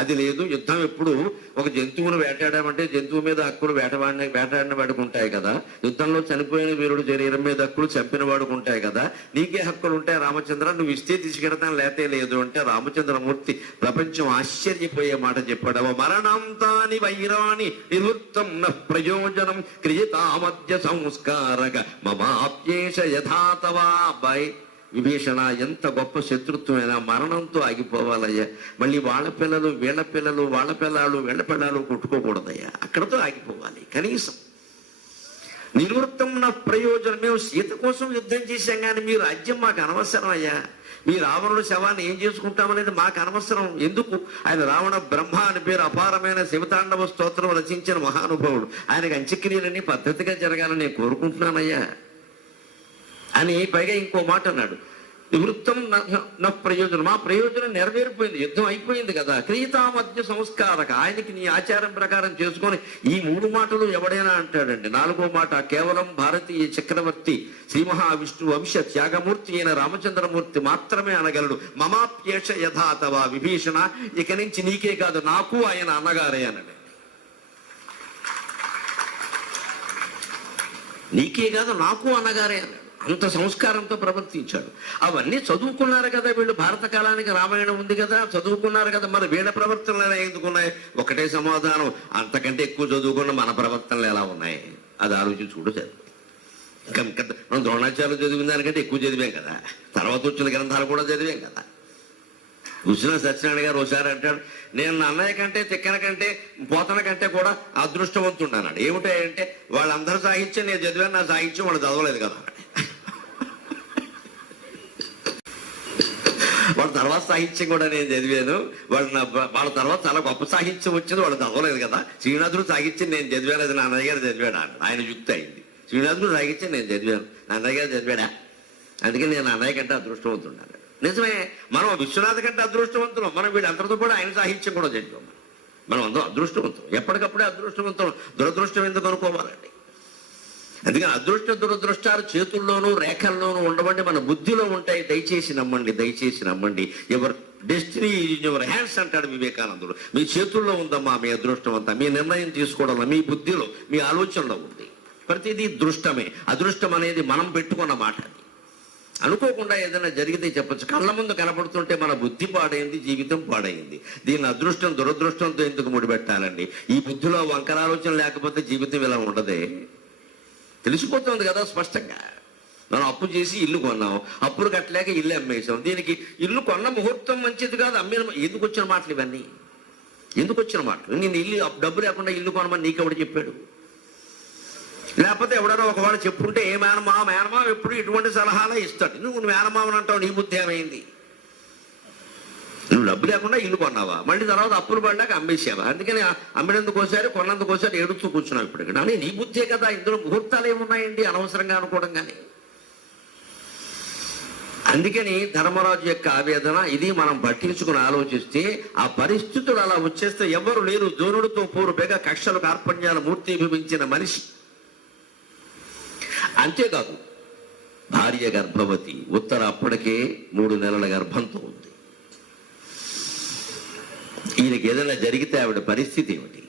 అది లేదు. యుద్ధం ఎప్పుడు ఒక జంతువును వేటాడామంటే జంతువు మీద హక్కులు వేటాడిన వాడికి ఉంటాయి కదా. యుద్ధంలో చనిపోయిన వీరుడు శరీరం మీద హక్కులు చంపిన వాడికి ఉంటాయి కదా. నీకే హక్కులు ఉంటాయి రామచంద్ర, నువ్వు ఇస్తే తీసుకెడతాను లేతే లేదు అంటే రామచంద్రమూర్తి ప్రపంచం ఆశ్చర్యపోయే మాట చెప్పాడు. మరణాంతాని వైరాణి నివృత్తం న ప్రయోజనం క్రియతామద్య సంస్కారక మమాప్యేష యథాతవా. అబ్బాయి విభీషణ, ఎంత గొప్ప శత్రుత్వమైనా మరణంతో ఆగిపోవాలయ్యా. మళ్ళీ వాళ్ళ పిల్లలు వీళ్ళ పిల్లలు, వాళ్ళ పిల్లలు వీళ్ళ పిల్లలు కొట్టుకోకూడదయ్యా. అక్కడతో ఆగిపోవాలి కనీసం. నివృత్తం నా ప్రయోజనం. మేము సీత కోసం యుద్ధం చేశాం కానీ మీ రాజ్యం మాకు అనవసరం అయ్యా. మీ రావణుడు శవాన్ని ఏం చేసుకుంటామనేది మాకు అనవసరం. ఎందుకు? ఆయన రావణ బ్రహ్మ అని పేరు, అపారమైన శివతాండవ స్తోత్రం రచించిన మహానుభావుడు. ఆయనకు అంత్యక్రియలన్నీ పద్ధతిగా జరగాలని నేను కోరుకుంటున్నానయ్యా అని. పైగా ఇంకో మాట అన్నాడు, నివృత్తం నా ప్రయోజనం. మా ప్రయోజనం నెరవేరిపోయింది, యుద్ధం అయిపోయింది కదా. క్రియతామధ్య సంస్కారక. ఆయనకి నీ ఆచారం ప్రకారం చేసుకొని ఈ 3 మాటలు ఎవడైనా అంటాడండి. 4వ మాట కేవలం భారతీయ చక్రవర్తి శ్రీ మహావిష్ణు వంశ త్యాగమూర్తి అయిన రామచంద్రమూర్తి మాత్రమే అనగలడు. మమాప్యేష యథాతవా విభీషణ, ఇక నుంచి నీకే కాదు నాకు ఆయన అన్నగారే అన్నాడు. నీకే కాదు నాకు అన్నగారే అన్నాడు. అంత సంస్కారంతో ప్రవర్తించాడు. అవన్నీ చదువుకున్నారు కదా వీళ్ళు, భారత కాలానికి రామాయణం ఉంది కదా, చదువుకున్నారు కదా, మరి వీళ్ళ ప్రవర్తనలు ఎందుకున్నాయి? ఒకటే సమాధానం, అంతకంటే ఎక్కువ చదువుకున్న మన ప్రవర్తనలు ఎలా ఉన్నాయి అది ఆలోచించుకుంటూ చదువు. ఇంకా మనం ద్రోణాచార్యులు చదివిన దానికంటే ఎక్కువ చదివాం కదా, తర్వాత వచ్చిన గ్రంథాలు కూడా చదివాం కదా. కృష్ణ సత్యనారాయణ గారు ఒకసారి అంటాడు, నేను నా అన్నయ్య కంటే తిక్కన కంటే పోతన కంటే కూడా అదృష్టవంతుడు అన్నాడు. ఏమిటంటే వాళ్ళందరూ సాహిత్యం నేను చదివాను, నా సాహిత్యం వాళ్ళు చదవలేదు కదా. వాళ్ళ తర్వాత సాహిత్యం కూడా నేను చదివాను, వాళ్ళ తర్వాత చాలా గొప్ప సాహిత్యం వచ్చింది, వాళ్ళు చదవలేదు కదా. శ్రీనాథుడు సాహిత్యం నేను చదివాను, అది నా అన్నయ్య గారు చదివాడు అన్నాడు. ఆయన యుక్తి అయింది. శ్రీనాథుడు సాహిత్యం నేను చదివాను, నా అన్నయ్య గారు చదివాడా, అందుకే నేను అన్నయ్య కంటే అదృష్టవంతున్నాను. నిజమే, మనం విశ్వనాథ్ కంటే అదృష్టవంతులం. మనం వీళ్ళందరితో కూడా ఆయన సాహిత్యం కూడా చదివాం. మనం అందరం అదృష్టవంతం, ఎప్పటికప్పుడే అదృష్టవంతం. దురదృష్టం ఎందుకు అనుకోవాలండి? అందుకని అదృష్ట దురదృష్టాలు చేతుల్లోనూ రేఖల్లోనూ ఉండవండి, మన బుద్ధిలో ఉంటాయి. దయచేసి నమ్మండి, దయచేసి నమ్మండి. Ever destiny in your hands అంటాడు వివేకానందుడు. మీ చేతుల్లో ఉందమ్మా మీ అదృష్టం అంతా. మీ నిర్ణయం తీసుకోవడంలో, మీ బుద్ధిలో, మీ ఆలోచనలో ఉంది. ప్రతిదీ దృష్టమే. అదృష్టం అనేది మనం పెట్టుకున్న మాట. అది అనుకోకుండా ఏదైనా జరిగితే చెప్పచ్చు. కళ్ళ ముందు కనపడుతుంటే మన బుద్ధి పాడైంది, జీవితం పాడైంది. దీన్ని అదృష్టం దురదృష్టంతో ఎందుకు ముడిపెట్టాలండి? ఈ బుద్ధిలో వంకర ఆలోచన లేకపోతే జీవితం ఇలా ఉండదే. తెలిసిపోతుంది కదా స్పష్టంగా. మనం అప్పు చేసి ఇల్లు కొన్నాం, అప్పులు కట్టలేక ఇల్లు అమ్మేసాం. దీనికి ఇల్లు కొన్న ముహూర్తం మంచిది కాదు, అమ్మిన. ఎందుకు వచ్చిన మాటలు ఇవన్నీ? ఎందుకు వచ్చిన మాటలు? నేను ఇల్లు డబ్బు లేకుండా ఇల్లు కొనమని నీకెవడు చెప్పాడు? లేకపోతే ఎవడన్నా ఒకవాడు చెప్పుకుంటే ఏ మేనమావ ఎప్పుడు ఇటువంటి సలహాలే ఇస్తాడు. నువ్వు మేనమావని అంటావు, నీ బుద్ధి ఏమైంది? నువ్వు డబ్బు లేకుండా ఇల్లు కొన్నావా, మళ్ళీ తర్వాత అప్పులు పడ్డాక అమ్మేసావా? అందుకని అమ్మినందుకోసారి కొన్నందుకోసారి ఏడుస్తూ కూర్చున్నావు. ఇప్పుడు కానీ నీ బుద్ధే కదా. ఇందులో ముహూర్తాలు ఏమున్నాయండి అనవసరంగా అనుకోవడం. కానీ అందుకని ధర్మరాజు యొక్క ఆవేదన ఇది. మనం పట్టించుకుని ఆలోచిస్తే ఆ పరిస్థితులు అలా వచ్చేస్తే ఎవరు లేరు. ద్రోణుడితో పూర్వపేగా కక్షలు కార్పణ్యాలు మూర్తిభవించిన మనిషి. అంతేకాదు భార్య గర్భవతి, ఉత్తర అప్పటికే 3 నెలల గర్భంతో ఉంది. ఈయనకి ఏదైనా జరిగితే ఆవిడ పరిస్థితి ఏమిటి?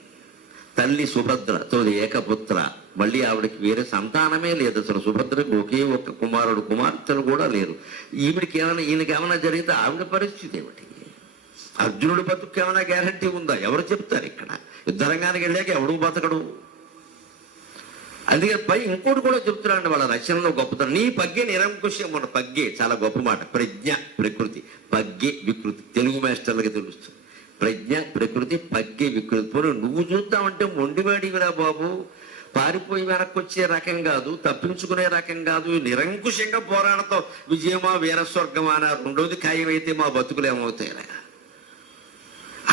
తల్లి సుభద్రతో ఏకపుత్ర, మళ్ళీ ఆవిడకి వేరే సంతానమే లేదు అసలు. సుభద్రకు ఒకే ఒక్క కుమారుడు, కుమార్తెలు కూడా లేరు. ఈయనకి ఏమైనా జరిగితే ఆవిడ పరిస్థితి ఏమిటి? అర్జునుడి బతుకు ఏమైనా గ్యారంటీ ఉందా? ఎవరు చెప్తారు? ఇక్కడ యుద్ధరంగానికి వెళ్ళాక ఎవడు బతకడు. అందుకే పై ఇంకోటి కూడా చెప్తున్నాడు వాళ్ళ రచనలో గొప్పతనం. నీ పగ్గే నిరంకుశం. మన పగ్గే చాలా గొప్ప మాట. ప్రజ్ఞ ప్రకృతి, పగ్గే వికృతి. తెలుగు మాస్టర్లకి తెలుస్తుంది. ప్రజ్ఞ ప్రకృతి, పగ్గే వికృతి. పోనీ నువ్వు చూద్దామంటే మొండివాడివిరా బాబు. పారిపోయి వెనక్కి వచ్చే రకం కాదు, తప్పించుకునే రకం కాదు. నిరంకుశంగా పోరాడతావు. విజయమా వీరస్వర్గమా అని రెండోది ఖాయమైతే మా బతుకులు ఏమవుతాయి?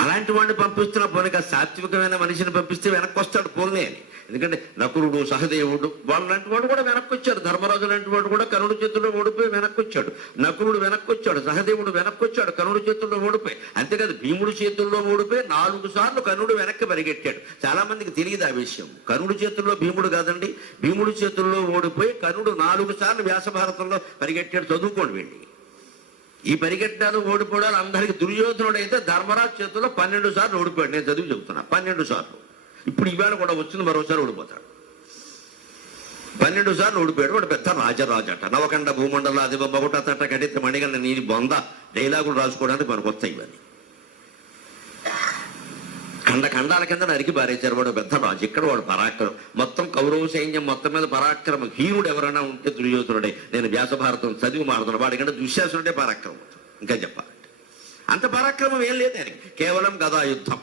అలాంటి వాడిని పంపిస్తున్నా. పోనీ సాత్వికమైన మనిషిని పంపిస్తే వెనక్కి వస్తాడు పోలే అని. ఎందుకంటే నకులుడు, సహదేవుడు వాళ్ళంటి వాడు కూడా వెనక్కి వచ్చాడు. ధర్మరాజు లాంటి వాడు కూడా కర్ణుడి చేతుల్లో ఓడిపోయి వెనక్కి వచ్చాడు. నకులుడు వెనక్కి వచ్చాడు, సహదేవుడు వెనక్కి వచ్చాడు, కర్ణుడి చేతుల్లో ఓడిపోయి. అంతేకాదు భీముడి చేతుల్లో ఓడిపోయి 4 సార్లు కర్ణుడు వెనక్కి పరిగెట్టాడు. చాలా మందికి తెలియదు ఆ విషయం. కర్ణుడి చేతుల్లో భీముడు కాదండి, భీముడి చేతుల్లో ఓడిపోయి కర్ణుడు 4 సార్లు వ్యాసభారతంలో పరిగెట్టాడు. చదువుకోండి వెళ్ళి. ఈ పరిగెట్టాలు ఓడిపోవడాలు అందరికి. దుర్యోధనుడు అయితే ధర్మరాజు చేతుల్లో 12 సార్లు ఓడిపోయాడు. నేను చదివి చెబుతున్నా, 12 సార్లు. ఇప్పుడు ఈవేళ కూడా వచ్చింది, మరోసారి ఓడిపోతాడు. 12 సార్లు ఓడిపోయాడు. వాడు పెద్ద రాజరాజు అట. నవకండ భూమండల అది బొమ్మగుట తట కడితే మణిగండ నీది బొంద డైలాగులు రాసుకోవడానికి మనకు వస్తాయి ఇవన్నీ. ఖండాల కింద నరికి పారేశారు. వాడు పెద్ద రాజు. ఇక్కడ వాడు పరాక్రమం. మొత్తం కౌరవ సైన్యం మొత్తం మీద పరాక్రమం హీనుడు ఎవరైనా ఉంటే దుర్యోధనుడే. నేను వ్యాసభారతం చదివి మారుతున్నాను. వాడికంటే దుశ్శాసనుడే పరాక్రమం. ఇంకా చెప్పాలంటే అంత పరాక్రమం ఏం లేదు ఆయనకి. కేవలం గదా యుద్ధం.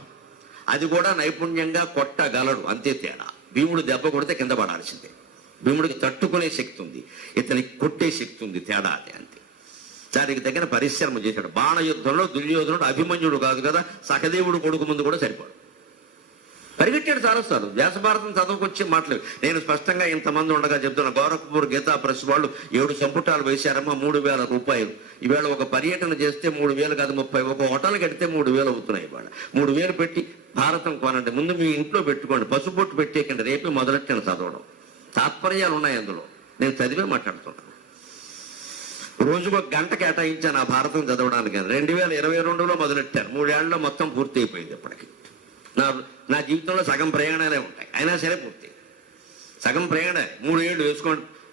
అది కూడా నైపుణ్యంగా కొట్టగలడు, అంతే తేడా. భీముడు దెబ్బ కొడితే కింద పడాల్సిందే. భీముడికి తట్టుకునే శక్తి ఉంది, ఇతనికి కొట్టే శక్తి ఉంది. తేడా అదే, అంతే. దానికి తగిన పరిశ్రమ చేశాడు. బాణ యుద్ధంలో దుర్యోధనుడు అభిమన్యుడు కాదు కదా, సహదేవుడు కొడుకు ముందు కూడా సరిపోడు. పరిగెట్టాడు చాలాసార్లు. వ్యాసభారతం చదువుకొచ్చే మాటలు నేను స్పష్టంగా ఇంతమంది ఉండగా చెప్తున్నా. గోరఖ్పూర్ గీతా ప్రెస్ వాళ్ళు 7 సంపుటాలు వేశారమ్మా, 3000 రూపాయలు. ఈవేళ ఒక పర్యటన చేస్తే 3000 కాదు 30. ఒక హోటల్ కడితే 3000 అవుతున్నాయి. ఇవాళ 3000 పెట్టి భారతం కొనండి. ముందు మీ ఇంట్లో పెట్టుకోండి, పసుపొట్టు పెట్టేకండి. రేపే మొదలెట్టాను చదవడం. తాత్పర్యాలు ఉన్నాయి అందులో. నేను చదివే మాట్లాడుతున్నాను. రోజుకు 1 గంట కేటాయించాను ఆ భారతం చదవడానికి. 2022లో మొదలెట్టాను. 3 ఏళ్లలో మొత్తం పూర్తి అయిపోయింది. ఇప్పటికి నా జీవితంలో సగం ప్రయాణాలే ఉంటాయి. అయినా సరే పూర్తి సగం ప్రయాణాలే. 3 ఏళ్ళు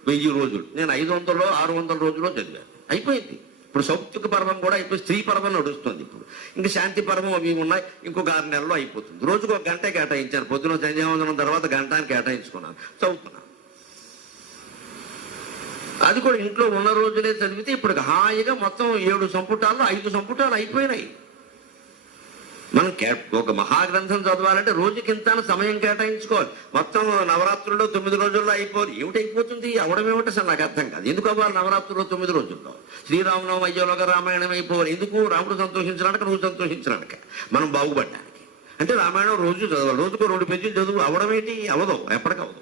1000 రోజులు, నేను 500 600 రోజుల్లో చదివాను, అయిపోయింది. ఇప్పుడు సౌప్తిక పర్వం కూడా అయిపోయి స్త్రీ పర్వం నడుస్తుంది. ఇప్పుడు ఇంకా శాంతి పర్వం అవి ఉన్నాయి, ఇంకొక 6 నెలల్లో అయిపోతుంది. రోజుకు 1 గంట కేటాయించాను, పొద్దున సంధ్యావందనం తర్వాత గంటని కేటాయించుకున్నాను, చదువుతున్నాను. అది కూడా ఇంట్లో ఉన్న రోజులే చదివితే ఇప్పుడు హాయిగా మొత్తం 7 సంపుటాల్లో 5 సంపుటాలు అయిపోయినాయి. మనం ఒక మహాగ్రంథం చదవాలంటే రోజుకింత సమయం కేటాయించుకోవాలి. మొత్తం నవరాత్రుల్లో 9 రోజుల్లో అయిపోవాలి. ఏమిటైపోతుంది, అవడమేమిటి అసలు నాకు అర్థం కాదు. ఎందుకు అవ్వాలి నవరాత్రుల్లో 9 రోజుల్లో? శ్రీరామనవమి అయ్యేలోగా రామాయణం అయిపోవాలి. ఎందుకు? రాముడు సంతోషించడానికి, నువ్వు సంతోషించడానికి, మనం బాగుపడడానికి. అంటే రామాయణం రోజు చదవాలి, రోజుకు 2 పేజీలు చదువు. అవడమేంటి? అవదు, ఎప్పటికవదు.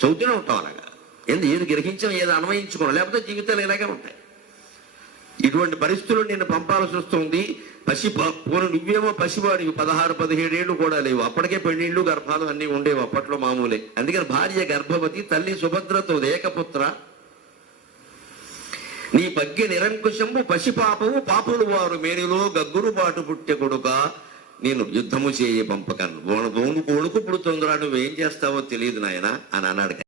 చదువుతూనే ఉంటాం అలాగా. ఏది గ్రహించాం, ఏది అన్వయించుకోవాలి, లేకపోతే జీవితాలు ఇలాగే ఉంటాయి. ఇటువంటి పరిస్థితులు నేను పంపాల్సి వస్తుంది. పోను నువ్వేమో పసివాడివి, 16-17 ఏళ్ళు కూడా లేవు, అప్పటికే పెళ్ళిళ్ళు గర్భాలు అన్నీ ఉండేవి, అప్పట్లో మామూలే. అందుకని భార్య గర్భవతి, తల్లి సుభద్రతో ఏకపుత్ర, నీ పగ్గి నిరంకుశంబు పసిపాపము పాపులు వారు మేనిలో గగ్గురు బాటు పుట్టె కొడుక, నేను యుద్ధము చేయ పంపకను, వణుకు పుడుతుందిరా, నువ్వేం చేస్తావో తెలియదు నాయన అని అన్నాడు.